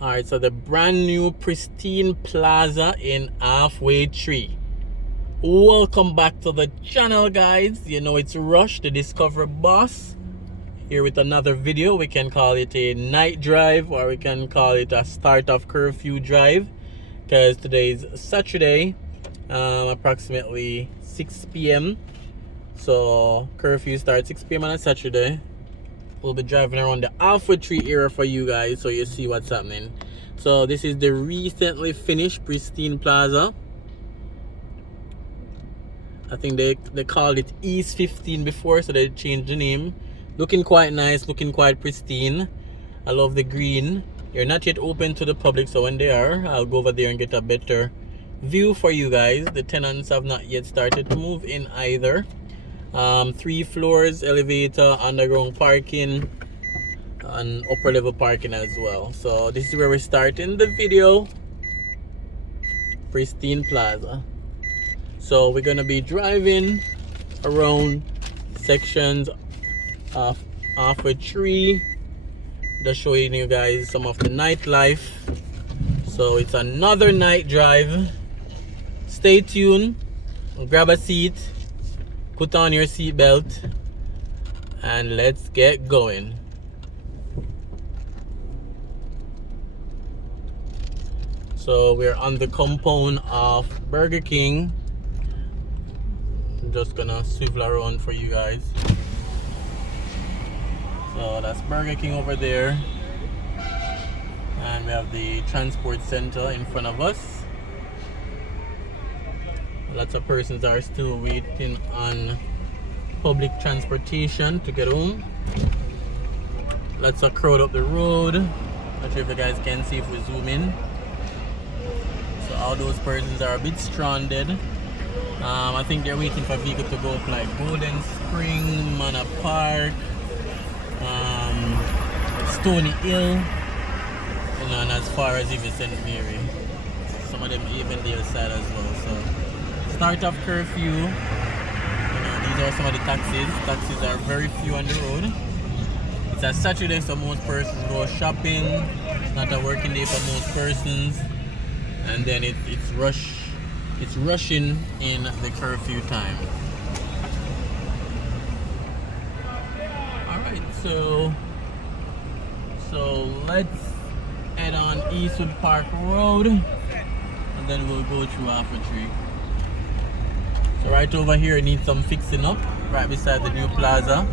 Alright, so the brand new pristine plaza in Halfway Tree. Welcome back to the channel, guys. You know it's Rush, the Discover Boss, here with another video. We can call it a night drive, or we can call it a start of curfew drive, because today is Saturday, approximately 6 p.m. So curfew starts 6 p.m. on a Saturday. We'll be driving around the Halfway Tree area for you guys, so you see what's happening. So this is the recently finished pristine plaza. I think they called it East 15 before, so they changed the name. Looking quite nice, looking quite pristine. I love the green. They're not yet open to the public, so when they are, I'll go over there and get a better view for you guys. The tenants have not yet started to move in either. 3 floors, elevator, underground parking, and upper level parking as well. So this is where we're starting the video. Pristine plaza. So we're gonna be driving around sections of Halfway Tree, just showing you guys some of the nightlife. So it's another night drive. Stay tuned, grab a seat, put on your seatbelt, and let's get going. So we're on the compound of Burger King. I'm just gonna swivel around for you guys. So that's Burger King over there, and we have the transport center in front of us. Lots of persons are still waiting on public transportation to get home. Lots of crowd up the road. Not sure if you guys can see if we zoom in. So all those persons are a bit stranded. I think they're waiting for vehicles to go up like Golden Spring, Manor Park, Stony Hill, you know, and as far as even St. Mary. Some of them even the other side as well. So start of curfew. You know, these are some of the taxis. Taxis are very few on the road. It's a Saturday, so most persons go shopping. It's not a working day for most persons, and then it's rushing in the curfew time. All right, so let's head on Eastwood Park Road, and then we'll go through Halfway Tree. So right over here it needs some fixing up, right beside the new plaza.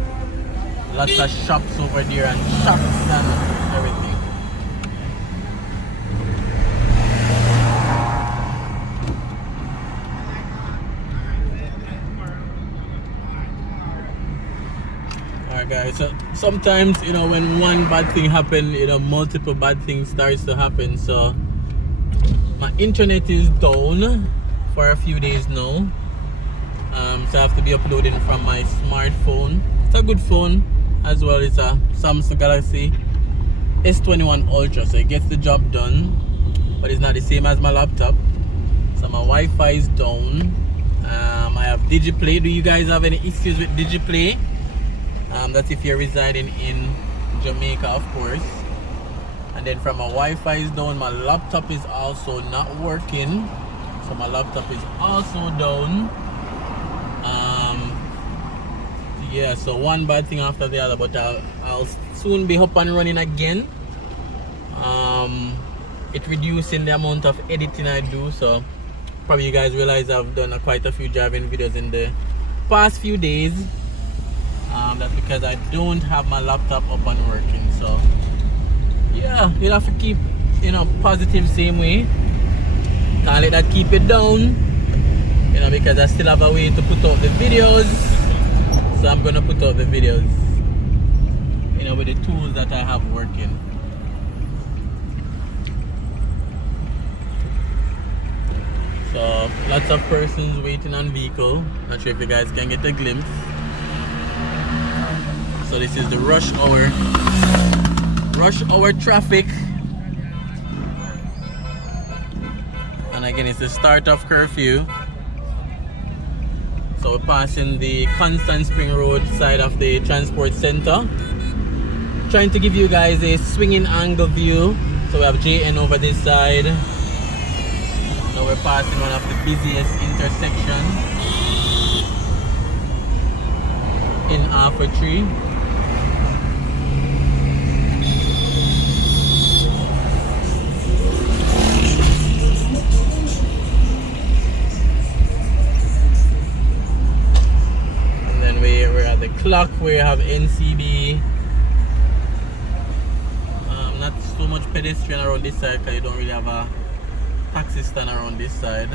Lots of shops over there and shops and everything. Alright guys, so sometimes, you know, when one bad thing happens, you know, multiple bad things starts to happen. So my internet is down for a few days now. So I have to be uploading from my smartphone. It's a good phone as well. It's a Samsung Galaxy S21 Ultra, so it gets the job done, but it's not the same as my laptop. So my Wi-Fi is down. I have DigiPlay. Do you guys have any issues with DigiPlay? That's if you're residing in Jamaica, of course. And then from my Wi-Fi is down, my laptop is also not working. So my laptop is also down. Yeah, so one bad thing after the other, but I'll soon be up and running again. It reducing the amount of editing I do, so probably you guys realize I've done quite a few driving videos in the past few days. That's because I don't have my laptop up and working. So yeah, you'll have to keep, you know, positive same way. Can't let that keep it down, you know, because I still have a way to put out the videos. So I'm gonna put out the videos, you know, with the tools that I have working. So lots of persons waiting on vehicle. Not sure if you guys can get a glimpse. So this is the rush hour traffic, and again it's the start of curfew. So we're passing the Constant Spring Road side of the transport center. Trying to give you guys a swinging angle view So we have JN over this side. Now we're passing one of the busiest intersections in Alpha Tree. And then we're at the clock. We have NCB. Not so much pedestrian around this side because you don't really have a taxi stand around this side.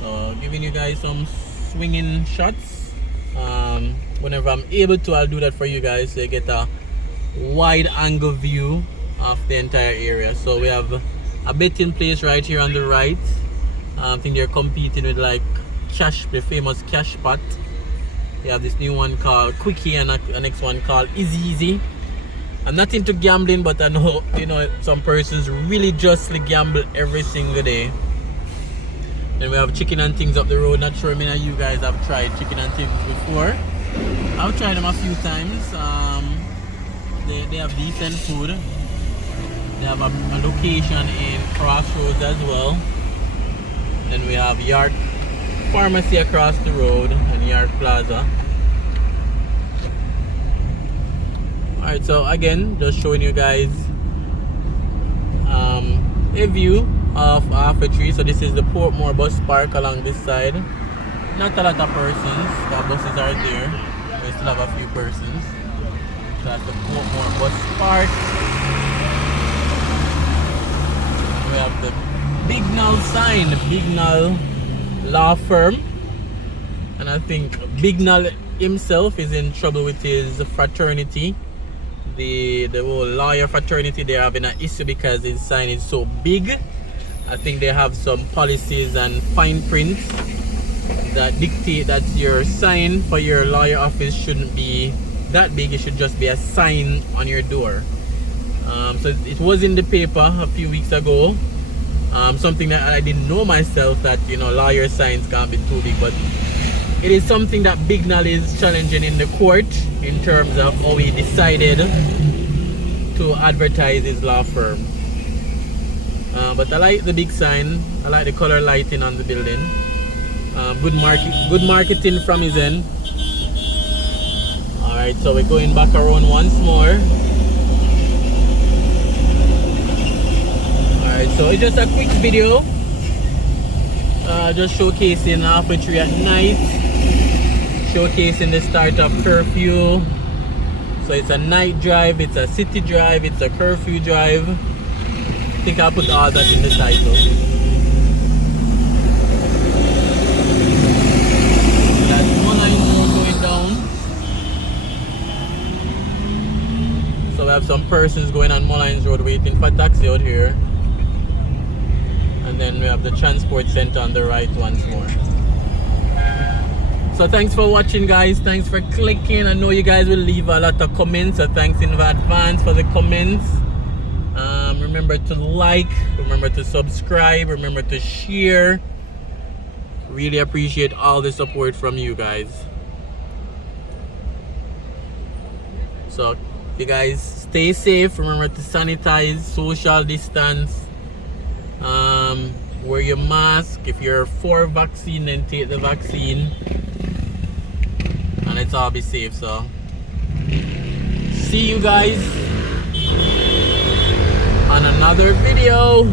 So giving you guys some swinging shots. Whenever I'm able to, I'll do that for you guys so you get a wide angle view of the entire area. So we have a betting place right here on the right. I think they're competing with like Cash, the famous Cash Pot. We have this new one called Quickie and a next one called Easy. I'm not into gambling, but I know, you know, some persons really justly gamble every single day. Then we have Chicken and Things up the road. Not sure many of you guys have tried Chicken and Things before. I've tried them a few times. They have decent food. They have a location in Crossroads as well. Then we have Yard Pharmacy across the road and Yard Plaza. Alright, so again, just showing you guys a view of Alpha Tree. So this is the Portmore bus park along this side. Not a lot of persons, the buses are there. We still have a few persons. So that's the Portmore bus park. We have the Bignall sign, the Bignall law firm. And I think Bignall himself is in trouble with his fraternity. The whole lawyer fraternity, they're having an issue because his sign is so big. I think they have some policies and fine prints that dictate that your sign for your lawyer office shouldn't be that big. It should just be a sign on your door. So it was in the paper a few weeks ago. Something that I didn't know myself, that, you know, lawyer signs can't be too big, but it is something that Bignall is challenging in the court in terms of how he decided to advertise his law firm. But I like the big sign. I like the color lighting on the building. Good marketing from his end. Alright, so we're going back around once more. Alright, so it's just a quick video. Just showcasing Alpha Tree at night. Showcasing the start of curfew. So it's a night drive, it's a city drive, it's a curfew drive. I think I'll put all that in the title. That's Mulline's Road going down. So we have some persons going on Mulline's Road waiting for taxi out here. And then we have the transport center on the right once more. So thanks for watching, guys. Thanks for clicking. I know you guys will leave a lot of comments, so thanks in advance for the comments. Remember to like, remember to subscribe, remember to share. Really appreciate all the support from you guys. So you guys stay safe. Remember to sanitize, social distance, wear your mask. If you're for vaccine, then take the vaccine. And let's all be safe. So see you guys on another video.